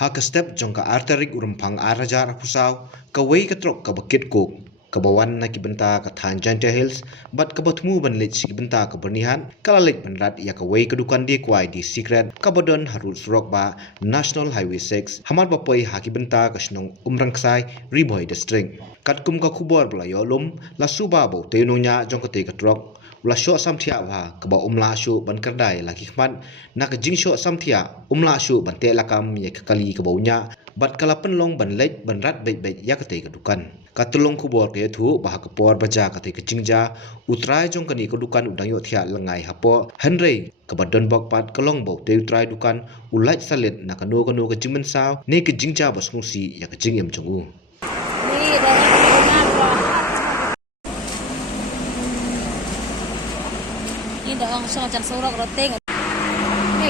ha ka step jong ka arterik urumpang arajar pusau ka wei ka trok ka bakit kok kabawan na kibenta ka Tangent Hills bat ka batmu ban lech kibenta ka bernihan kala lech banrat ya ka wei kedukan di kwai di secret kabadon harut surok ba National Highway 6 hamar bapoi ha kibenta ka snong umrangsai riboy district katkum ka kubor bla yolum la suba bo teununya jong ka te ka trok ula syo samthia ba ka ba umla syu ban kardai la khmat na ka jingsyo samthia umla syu ban te lakam ye ka kali ka baunya bat kala penlong ban lech ban rat bet bet ya ka te ka dukan katulong kubor ke thu bah ka por baja ka te ka jingja utrai jong ka ni ka dukan udang yo thia langai hapo hanrei ka ba don bok pat kalong bo te utrai dukan ulai salet na ka no ka jingmen saw ne ka jingja bas ngsi ya ka jingem chungu ini dah orang sangat sorok roteng. Ni